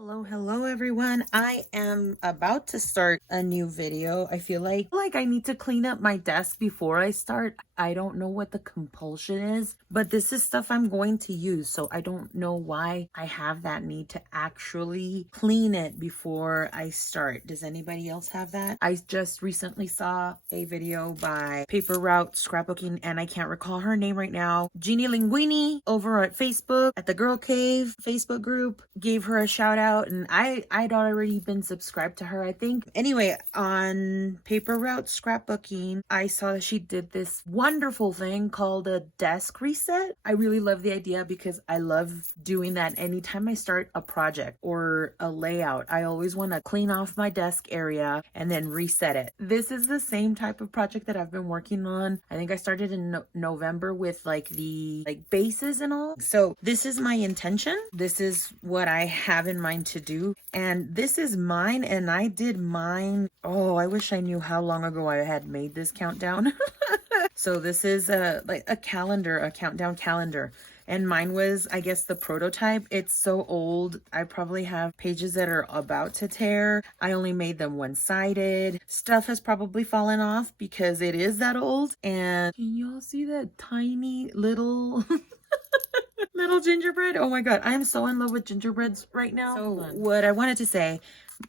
Hello everyone. I am about to start a new video. I feel like I need to clean up my desk before I start. I don't know what the compulsion is, but this is stuff I'm going to use, so I don't know why I have that need to actually clean it before I start. Does anybody else have that? I just recently saw a video by Paper Route Scrapbooking, and I can't recall her name right now. Jeannie Linguini over at Facebook at the Girl Cave Facebook group gave her a shout out, and I'd already been subscribed to her, I think. Anyway, on Paper Route Scrapbooking, I saw that she did this wonderful thing called a desk reset. I really love the idea because I love doing that anytime I start a project or a layout. I always want to clean off my desk area and then reset it. This is the same type of project that I've been working on. I think I started in November with the bases and all. So this is my intention. This is what I have in mind to do. And this is mine, and I did mine. Oh, I wish I knew how long ago I had made this countdown. So this is a calendar, a countdown calendar. And mine was, I guess, the prototype. It's so old. I probably have pages that are about to tear. I only made them one-sided. Stuff has probably fallen off because it is that old. And can y'all see that tiny little little gingerbread? Oh my god, I am so in love with gingerbreads right now. So what I wanted to say,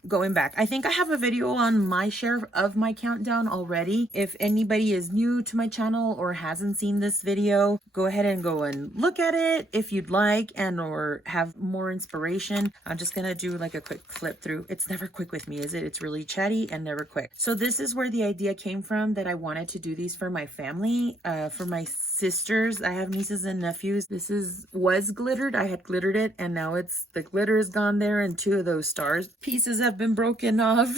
going back, I think I have a video on my share of my countdown already. If anybody is new to my channel or hasn't seen this video, go ahead and go and look at it if you'd like, and or have more inspiration. I'm just gonna do like a quick flip through. It's never quick with me, is it? It's really chatty and never quick. So this is where the idea came from, that I wanted to do these for my family, for my sisters. I have nieces and nephews. This was glittered. I had glittered it, and now the glitter is gone there, and two of those stars pieces have been broken off.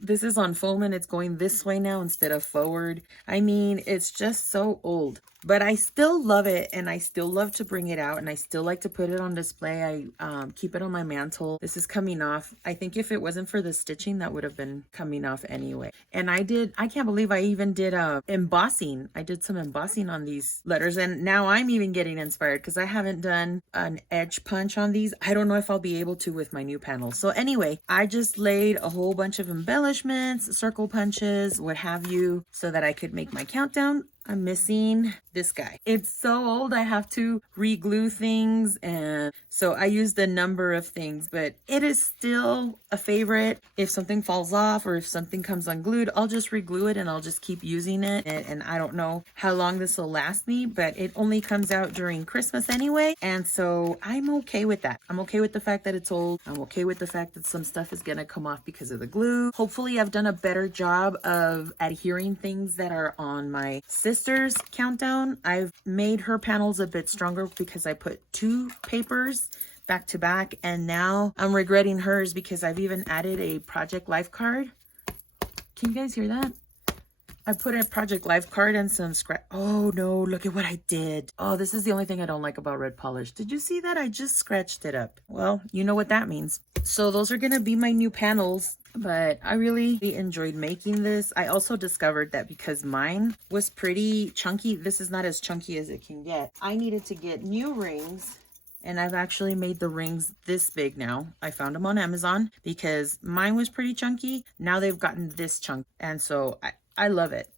This is on foam, and it's going this way now instead of forward. I mean, it's just so old, but I still love it, and I still love to bring it out, and I still like to put it on display. I keep it on my mantle. This is coming off. I think if it wasn't for the stitching, that would have been coming off anyway. And I can't believe I even did embossing. I did some embossing on these letters, and now I'm even getting inspired because I haven't done an edge punch on these. I don't know if I'll be able to with my new panels. So anyway, I just laid a whole bunch of embellishments, circle punches, what have you, so that I could make my countdown. I'm missing this guy. It's so old, I have to re-glue things, and so I used a number of things, but it is still a favorite. If something falls off or if something comes unglued, I'll just re-glue it and I'll just keep using it. And I don't know how long this will last me, but it only comes out during Christmas anyway, and so I'm okay with that. I'm okay with the fact that it's old. I'm okay with the fact that some stuff is gonna come off because of the glue. Hopefully I've done a better job of adhering things that are on my sister's countdown. I've made her panels a bit stronger because I put two papers back to back, and now I'm regretting hers because I've even added a Project Life card. Can you guys hear that? I put a Project Life card and some scratch. Oh no, look at what I did. Oh, this is the only thing I don't like about red polish. Did you see that? I just scratched it up. Well, you know what that means. So those are gonna be my new panels, but I really enjoyed making this. I also discovered that because mine was pretty chunky, this is not as chunky as it can get. I needed to get new rings, and I've actually made the rings this big now. I found them on Amazon because mine was pretty chunky. Now they've gotten this chunk, and so I love it.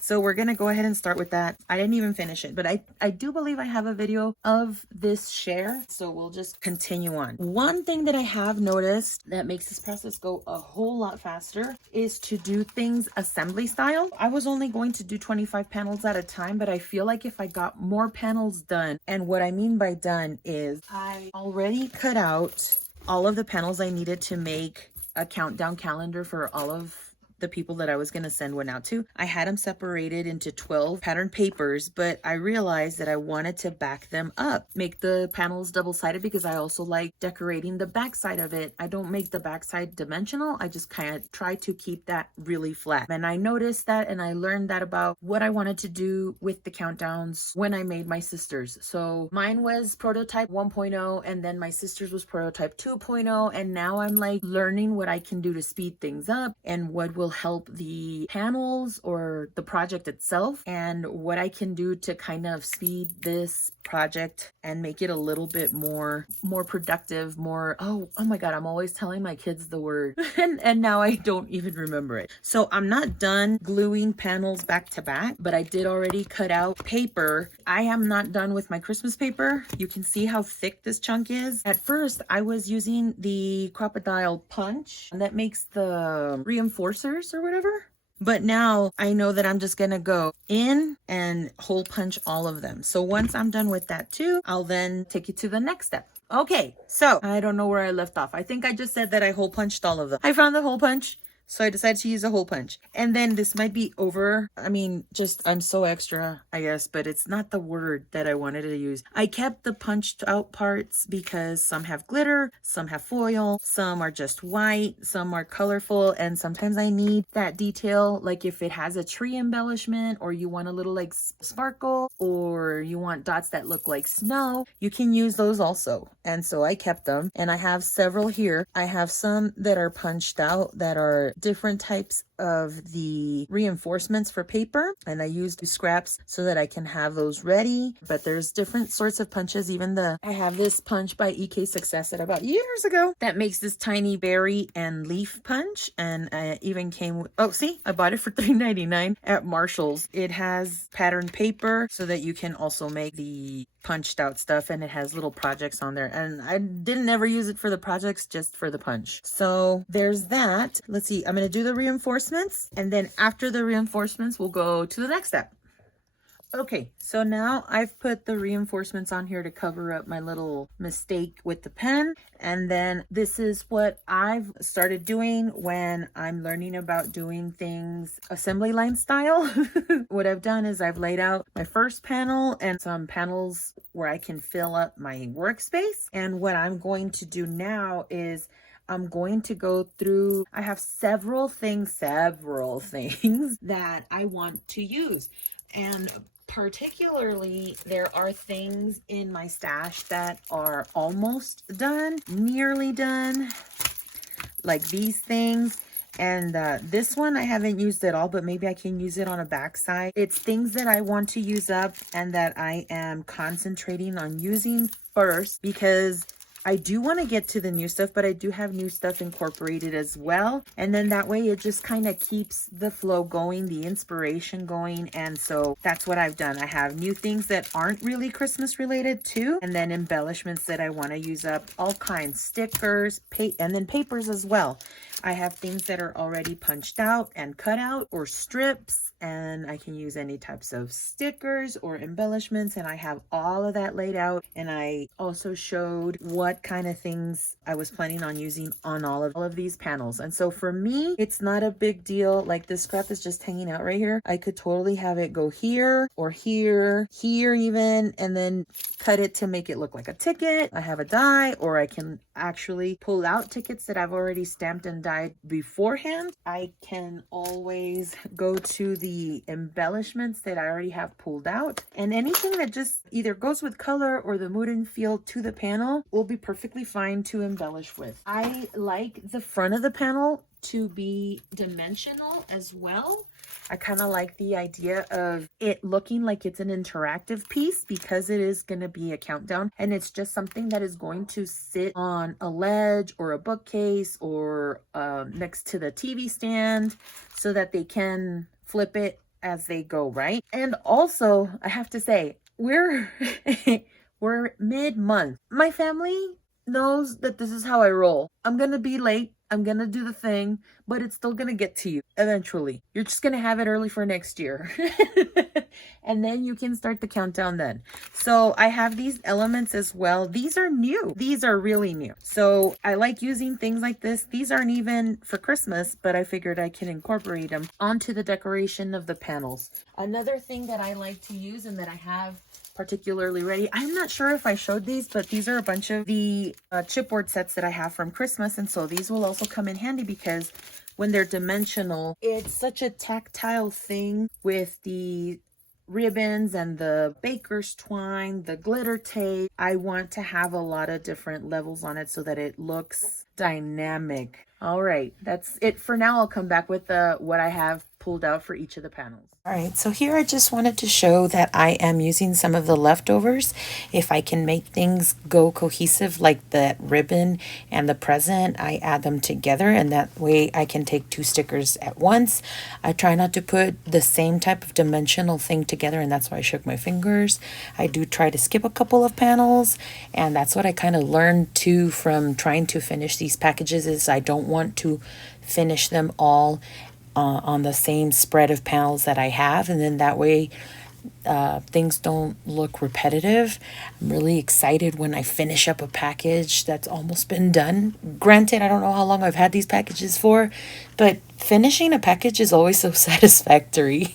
So we're gonna go ahead and start with that. I didn't even finish it, but I do believe I have a video of this share, so we'll just continue on. One thing that I have noticed that makes this process go a whole lot faster is to do things assembly style. I was only going to do 25 panels at a time, but I feel like if I got more panels done, and what I mean by done is I already cut out all of the panels I needed to make a countdown calendar for all of the people that I was going to send one out to. I had them separated into 12 pattern papers, but I realized that I wanted to back them up, make the panels double-sided, because I also like decorating the back side of it. I don't make the back side dimensional. I just kind of try to keep that really flat. And I noticed that, and I learned that about what I wanted to do with the countdowns when I made my sisters. So mine was prototype 1.0, and then my sisters was prototype 2.0, and now I'm like learning what I can do to speed things up and what will will help the panels or the project itself, and what I can do to kind of speed this project and make it a little bit more productive, more, oh my god, I'm always telling my kids the word and now I don't even remember it. So I'm not done gluing panels back to back, but I did already cut out paper. I am not done with my Christmas paper. You can see how thick this chunk is. At first I was using the Crop-A-Dile punch that makes the reinforcers or whatever. But now I know that I'm just gonna go in and hole punch all of them. So once I'm done with that too, I'll then take you to the next step. Okay, so I don't know where I left off. I think I just said that I hole punched all of them. I found the hole punch, so I decided to use a hole punch. And then this might be over. I mean, just, I'm so extra, I guess, but it's not the word that I wanted to use. I kept the punched out parts because some have glitter, some have foil, some are just white, some are colorful, and sometimes I need that detail. Like if it has a tree embellishment, or you want a little like sparkle, or you want dots that look like snow, you can use those also. And so I kept them, and I have several here. I have some that are punched out that are different types of the reinforcements for paper, and I used scraps so that I can have those ready. But there's different sorts of punches. I have this punch by EK Success that I bought years ago that makes this tiny berry and leaf punch, and I even came with, oh see, I bought it for $3.99 at Marshall's. It has patterned paper so that you can also make the punched out stuff, and it has little projects on there, and I didn't ever use it for the projects, just for the punch. So there's that. Let's see, I'm going to do the reinforcements, and then after the reinforcements we'll go to the next step. Okay, so now I've put the reinforcements on here to cover up my little mistake with the pen. And then this is what I've started doing when I'm learning about doing things assembly line style. What I've done is I've laid out my first panel and some panels where I can fill up my workspace. And what I'm going to do now is I'm going to go through, I have several things that I want to use. And particularly, there are things in my stash that are almost done, nearly done, like these things. And this one I haven't used at all, but maybe I can use it on a backside. It's things that I want to use up and that I am concentrating on using first, because I do want to get to the new stuff, but I do have new stuff incorporated as well. And then that way it just kind of keeps the flow going, the inspiration going. And so that's what I've done. I have new things that aren't really Christmas related too. And then embellishments that I want to use up, all kinds, stickers, and then papers as well. I have things that are already punched out and cut out, or strips, and I can use any types of stickers or embellishments, and I have all of that laid out. And I also showed what kind of things I was planning on using on all of these panels. And so for me, it's not a big deal. Like this scrap is just hanging out right here. I could totally have it go here or here even, and then cut it to make it look like a ticket. I have a die, or I can actually pull out tickets that I've already stamped and dyed beforehand. I can always go to the embellishments that I already have pulled out, and anything that just either goes with color or the mood and feel to the panel will be perfectly fine to embellish with. I like the front of the panel to be dimensional as well. I kind of like the idea of it looking like it's an interactive piece, because it is going to be a countdown, and it's just something that is going to sit on a ledge or a bookcase or next to the TV stand, so that they can flip it as they go, right? And also, I have to say, we're mid-month. My family knows that this is how I roll. I'm gonna be late, I'm gonna do the thing, but it's still gonna get to you eventually. You're just gonna have it early for next year. And then you can start the countdown then. So I have these elements as well. These are new. These are really new. So I like using things like this. These aren't even for Christmas, but I figured I can incorporate them onto the decoration of the panels. Another thing that I like to use and that I have particularly ready, I'm not sure if I showed these, but these are a bunch of the chipboard sets that I have from Christmas. And so these will also come in handy, because when they're dimensional, it's such a tactile thing with the ribbons and the baker's twine, the glitter tape. I want to have a lot of different levels on it so that it looks dynamic. All right, that's it for now. I'll come back with what I have pulled out for each of the panels. All right, so here I just wanted to show that I am using some of the leftovers. If I can make things go cohesive like that ribbon and the present, I add them together, and that way I can take two stickers at once. I try not to put the same type of dimensional thing together, and that's why I shook my fingers. I do try to skip a couple of panels, and that's what I kind of learned too from trying to finish these packages, is I don't want to finish them all on the same spread of panels that I have, and then that way things don't look repetitive. I'm really excited when I finish up a package that's almost been done. Granted, I don't know how long I've had these packages for, but finishing a package is always so satisfactory.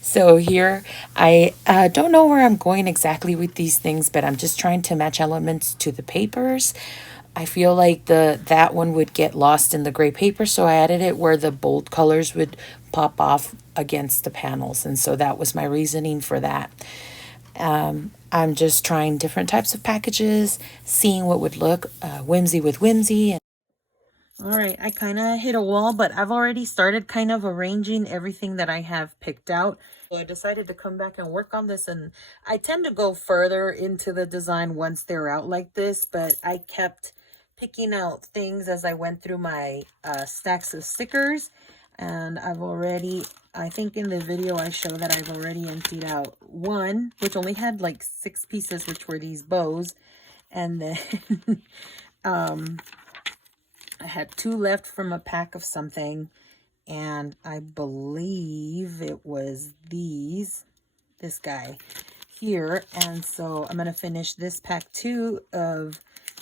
So here, I don't know where I'm going exactly with these things, but I'm just trying to match elements to the papers. I feel like that one would get lost in the gray paper, so I added it where the bold colors would pop off against the panels, and so that was my reasoning for that. I'm just trying different types of packages, seeing what would look whimsy with whimsy. All right, I kind of hit a wall, but I've already started kind of arranging everything that I have picked out. So I decided to come back and work on this, and I tend to go further into the design once they're out like this, but I kept picking out things as I went through my stacks of stickers, and I think in the video I show that I've already emptied out one, which only had like 6 pieces, which were these bows, and then I had 2 left from a pack of something, and I believe it was this guy here. And so I'm going to finish this pack too of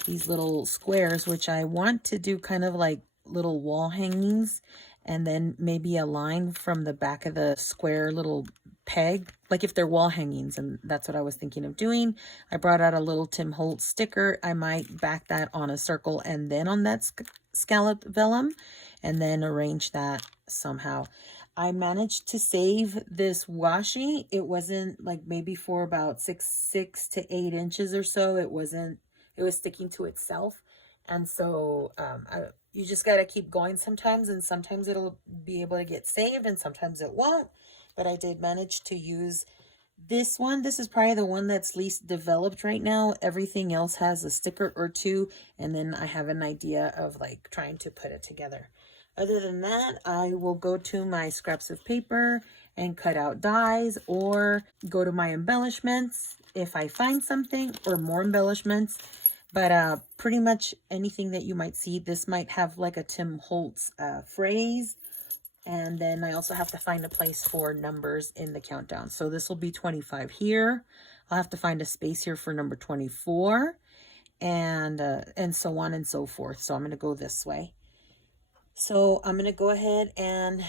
these little squares, which I want to do kind of like little wall hangings, and then maybe a line from the back of the square little peg, like if they're wall hangings, and that's what I was thinking of doing. I brought out a little Tim Holtz sticker. I might back that on a circle and then on that scalloped vellum, and then arrange that somehow. I managed to save this washi. It wasn't like, maybe for about 6 to 8 inches or so. It was sticking to itself. And so you just got to keep going sometimes, and sometimes it'll be able to get saved and sometimes it won't. But I did manage to use this one. This is probably the one that's least developed right now. Everything else has a sticker or two, and then I have an idea of like trying to put it together. Other than that, I will go to my scraps of paper and cut out dies, or go to my embellishments if I find something, or more embellishments. But pretty much anything that you might see. This might have like a Tim Holtz phrase. And then I also have to find a place for numbers in the countdown. So this will be 25 here. I'll have to find a space here for number 24, and so on and so forth. So I'm going to go this way. So I'm going to go ahead and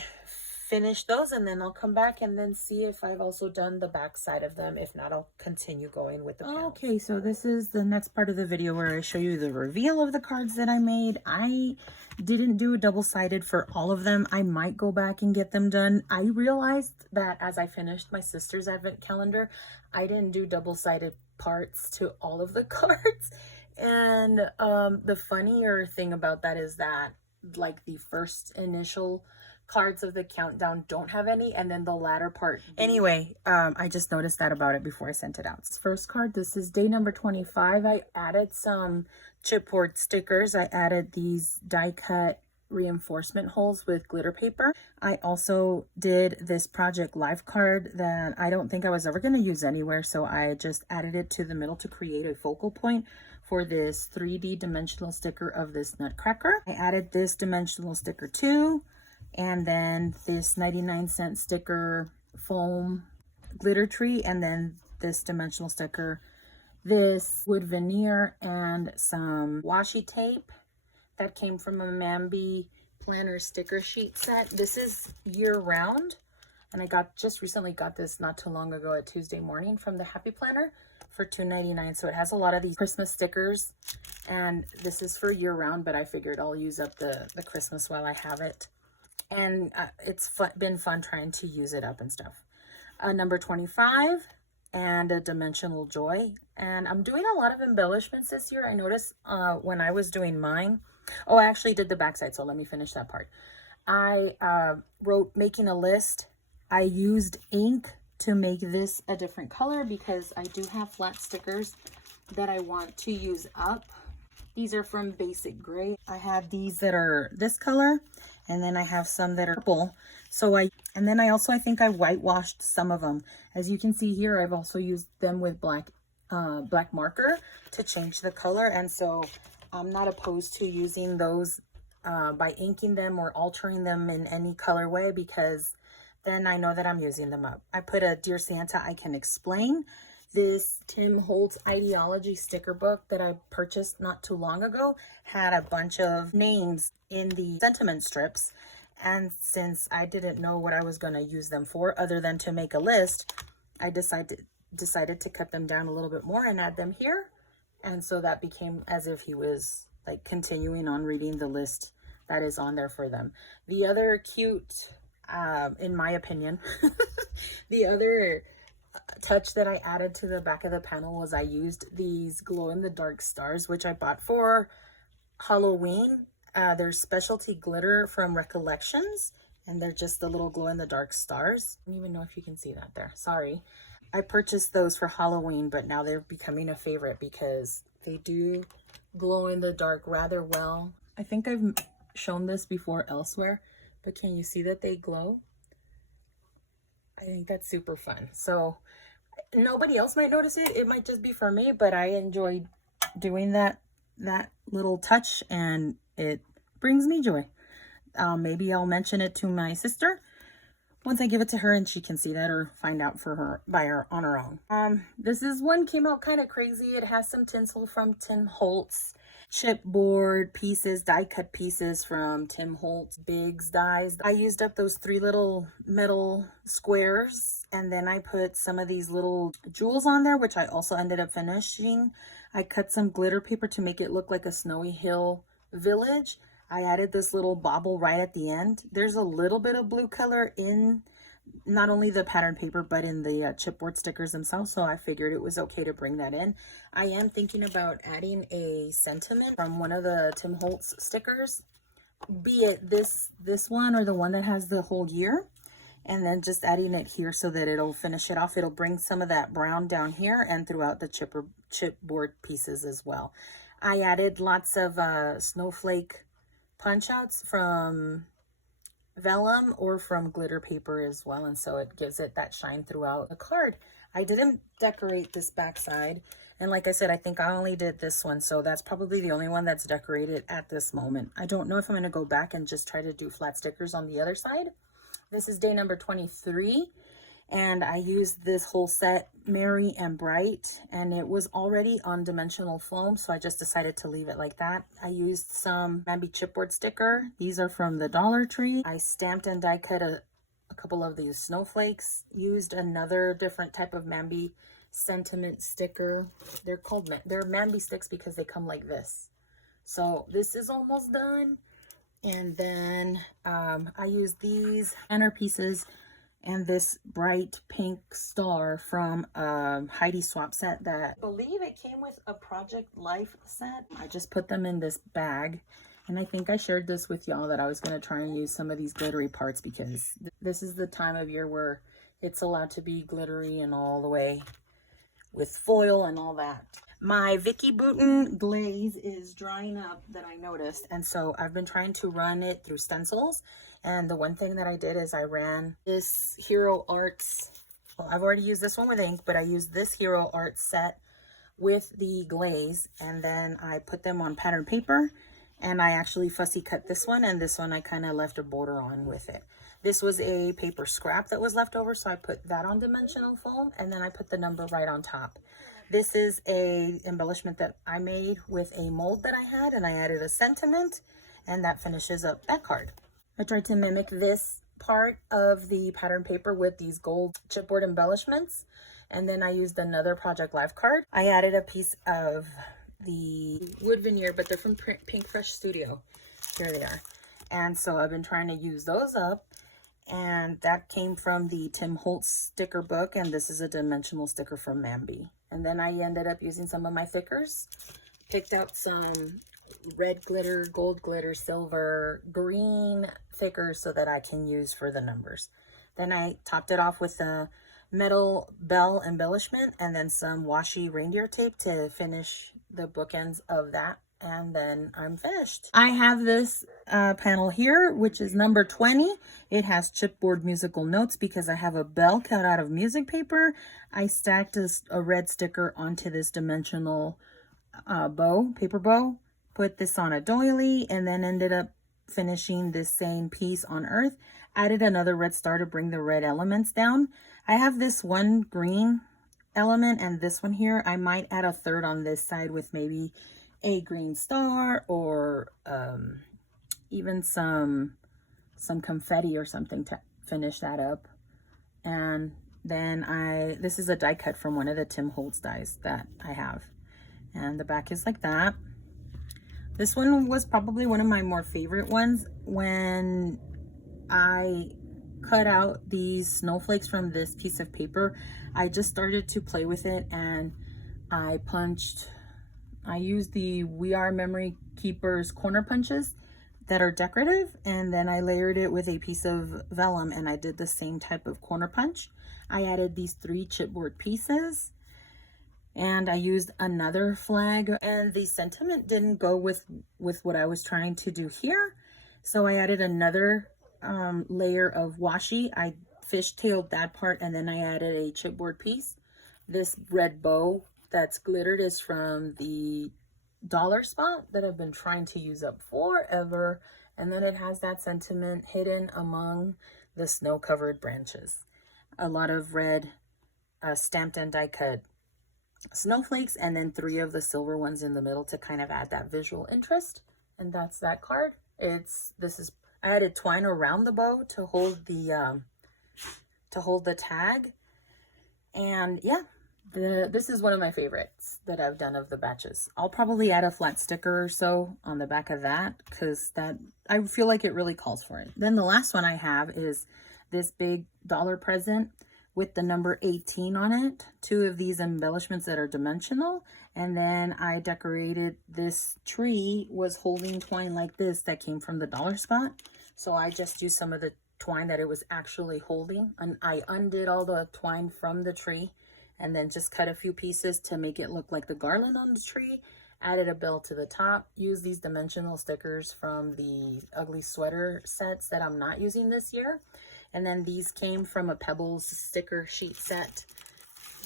finish those, and then I'll come back and then see if I've also done the back side of them. If not, I'll continue going with the panels. Okay, so this is the next part of the video where I show you the reveal of the cards that I made. I didn't do a double-sided for all of them. I might go back and get them done. I realized that as I finished my sister's advent calendar, I didn't do double-sided parts to all of the cards. And the funnier thing about that is that like the first initial cards of the countdown don't have any, and then the latter part do. Anyway, I just noticed that about it before I sent it out. First card, this is day number 25. I added some chipboard stickers. I added these die cut reinforcement holes with glitter paper. I also did this Project Life card that I don't think I was ever going to use anywhere, so I just added it to the middle to create a focal point for this 3D dimensional sticker of this nutcracker. I added this dimensional sticker too, and then this 99-cent sticker foam glitter tree, and then this dimensional sticker, this wood veneer, and some washi tape that came from a Mambi planner sticker sheet set. This is year round, and I just recently got this not too long ago at Tuesday Morning from the Happy Planner for $2.99. So it has a lot of these Christmas stickers, and this is for year round, but I figured I'll use up the Christmas while I have it. And it's been fun trying to use it up and stuff. Number 25, and a Dimensional Joy. And I'm doing a lot of embellishments this year. I noticed when I was doing mine, oh, I actually did the backside, so let me finish that part. I wrote making a list. I used ink to make this a different color because I do have flat stickers that I want to use up. These are from Basic Gray. I have these that are this color, and then I have some that are purple. And then I also, I think I whitewashed some of them. As you can see here, I've also used them with black marker to change the color. And so I'm not opposed to using those by inking them or altering them in any color way, because then I know that I'm using them up. I put a Dear Santa, I Can Explain. This Tim Holtz Ideology sticker book that I purchased not too long ago had a bunch of names in the sentiment strips. And since I didn't know what I was going to use them for other than to make a list, I decided to cut them down a little bit more and add them here. And so that became as if he was like continuing on reading the list that is on there for them. The other cute, in my opinion, the other touch that I added to the back of the panel was I used these glow-in-the-dark stars, which I bought for Halloween. They're specialty glitter from Recollections, and they're just the little glow-in-the-dark stars. I don't even know if you can see that there. Sorry. I purchased those for Halloween, but now they're becoming a favorite because they do glow in the dark rather well. I think I've shown this before elsewhere, but can you see that they glow? I think that's super fun. So nobody else might notice it. It might just be for me, but I enjoy doing that little touch, and it brings me joy. Maybe I'll mention it to my sister once I give it to her and she can see that or find out for her on her own. This one came out kind of crazy. It has some tinsel from Tim Holtz, chipboard pieces, die cut pieces from Tim Holtz Biggs dies. I used up those 3 little metal squares, and then I put some of these little jewels on there, which I also ended up finishing. I cut some glitter paper to make it look like a Snowy Hill village. I added this little bauble right at the end. There's a little bit of blue color in not only the pattern paper, but in the chipboard stickers themselves. So I figured it was okay to bring that in. I am thinking about adding a sentiment from one of the Tim Holtz stickers, be it this one or the one that has the whole year, and then just adding it here so that it'll finish it off. It'll bring some of that brown down here and throughout the chipboard pieces as well. I added lots of snowflake punch outs from vellum or from glitter paper as well, and so it gives it that shine throughout the card. I didn't decorate this backside, and like I said, I think I only did this one, so that's probably the only one that's decorated at this moment. I don't know if I'm going to go back and just try to do flat stickers on the other side. This is day number 23, and I used this whole set, Merry and Bright, and it was already on dimensional foam, so I just decided to leave it like that. I used some Mambi chipboard sticker. These are from the Dollar Tree. I stamped and die cut a couple of these snowflakes. Used another different type of Mambi sentiment sticker. They're Mambi sticks because they come like this. So this is almost done. And then I used these banner pieces and this bright pink star from Heidi Swap set that I believe it came with a Project Life set. I just put them in this bag, and I think I shared this with y'all that I was going to try and use some of these glittery parts because this is the time of year where it's allowed to be glittery and all the way with foil and all that. My Vicki Boutin glaze is drying up that I noticed, and so I've been trying to run it through stencils. And the one thing that I did is I ran this Hero Arts, well, I've already used this one with ink, but I used this Hero Arts set with the glaze, and then I put them on pattern paper, and I actually fussy cut this one, and this one I kind of left a border on with it. This was a paper scrap that was left over, so I put that on dimensional foam, and then I put the number right on top. This is a embellishment that I made with a mold that I had, and I added a sentiment, and that finishes up that card. I tried to mimic this part of the pattern paper with these gold chipboard embellishments, and then I used another Project Life card. I added a piece of the wood veneer, but they're from Pink Fresh Studio. Here they are. And so I've been trying to use those up. And that came from the Tim Holtz sticker book, and this is a dimensional sticker from Mambi. And then I ended up using some of my thickers. Picked out some red glitter, gold glitter, silver, green thickers so that I can use for the numbers. Then I topped it off with a metal bell embellishment and then some washi reindeer tape to finish the bookends of that. And then I'm finished. I have this panel here, which is number 20. It has chipboard musical notes because I have a bell cut out of music paper. I stacked a red sticker onto this dimensional paper bow, put this on a doily, and then ended up finishing this same piece on earth. Added another red star to bring the red elements down. I have this one green element and this one here. I might add a third on this side with maybe a green star or even some confetti or something to finish that up. And then this is a die cut from one of the Tim Holtz dies that I have. And the back is like that. This one was probably one of my more favorite ones. When I cut out these snowflakes from this piece of paper, I just started to play with it, and I used the We Are Memory Keepers corner punches that are decorative, and then I layered it with a piece of vellum, and I did the same type of corner punch. I added these 3 chipboard pieces, and I used another flag, and the sentiment didn't go with what I was trying to do here. So I added another layer of washi. I fishtailed that part, and then I added a chipboard piece. This red bow that's glittered is from the dollar spot that I've been trying to use up forever. And then it has that sentiment hidden among the snow-covered branches. A lot of red stamped and die cut snowflakes, and then 3 of the silver ones in the middle to kind of add that visual interest. And that's that card. I added twine around the bow to hold the tag. And yeah, this is one of my favorites that I've done of the batches. I'll probably add a flat sticker or so on the back of that because I feel like it really calls for it. Then the last one I have is this big dollar present with the number 18 on it. 2 of these embellishments that are dimensional. And then I decorated this tree was holding twine like this that came from the dollar spot. So I just used some of the twine that it was actually holding, and I undid all the twine from the tree and then just cut a few pieces to make it look like the garland on the tree. Added a bell to the top. Used these dimensional stickers from the ugly sweater sets that I'm not using this year. And then these came from a Pebbles sticker sheet set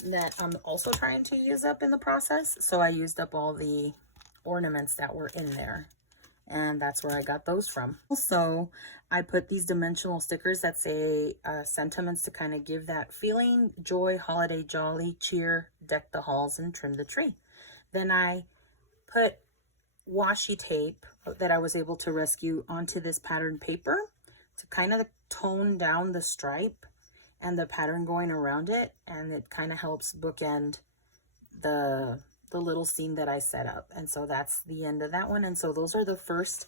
that I'm also trying to use up in the process. So I used up all the ornaments that were in there. And that's where I got those from. Also, I put these dimensional stickers that say sentiments to kind of give that feeling: joy, holiday, jolly, cheer, deck the halls, and trim the tree. Then I put washi tape that I was able to rescue onto this pattern paper to kind of tone down the stripe and the pattern going around it, and it kind of helps bookend the little scene that I set up. And so that's the end of that one. And so those are the first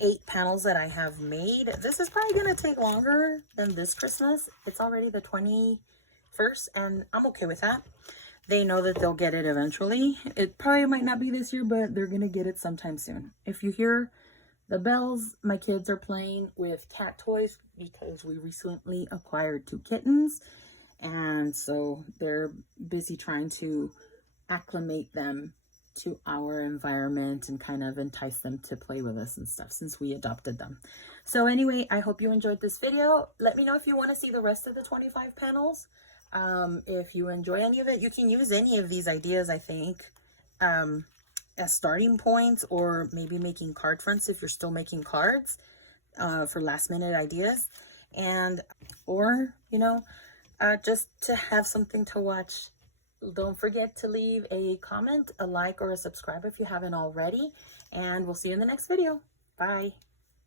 8 panels that I have made. This is probably going to take longer than this Christmas. It's already the 21st, and I'm okay with that. They know that they'll get it eventually. It probably might not be this year, but they're going to get it sometime soon. If you hear the bells, my kids are playing with cat toys because we recently acquired 2 kittens. And so they're busy trying to acclimate them to our environment and kind of entice them to play with us and stuff since we adopted them. So anyway, I hope you enjoyed this video. Let me know if you want to see the rest of the 25 panels. If you enjoy any of it, you can use any of these ideas, I think, as starting points, or maybe making card fronts if you're still making cards for last minute ideas, and or just to have something to watch. Don't forget to leave a comment, a like, or a subscribe if you haven't already, and we'll see you in the next video. Bye.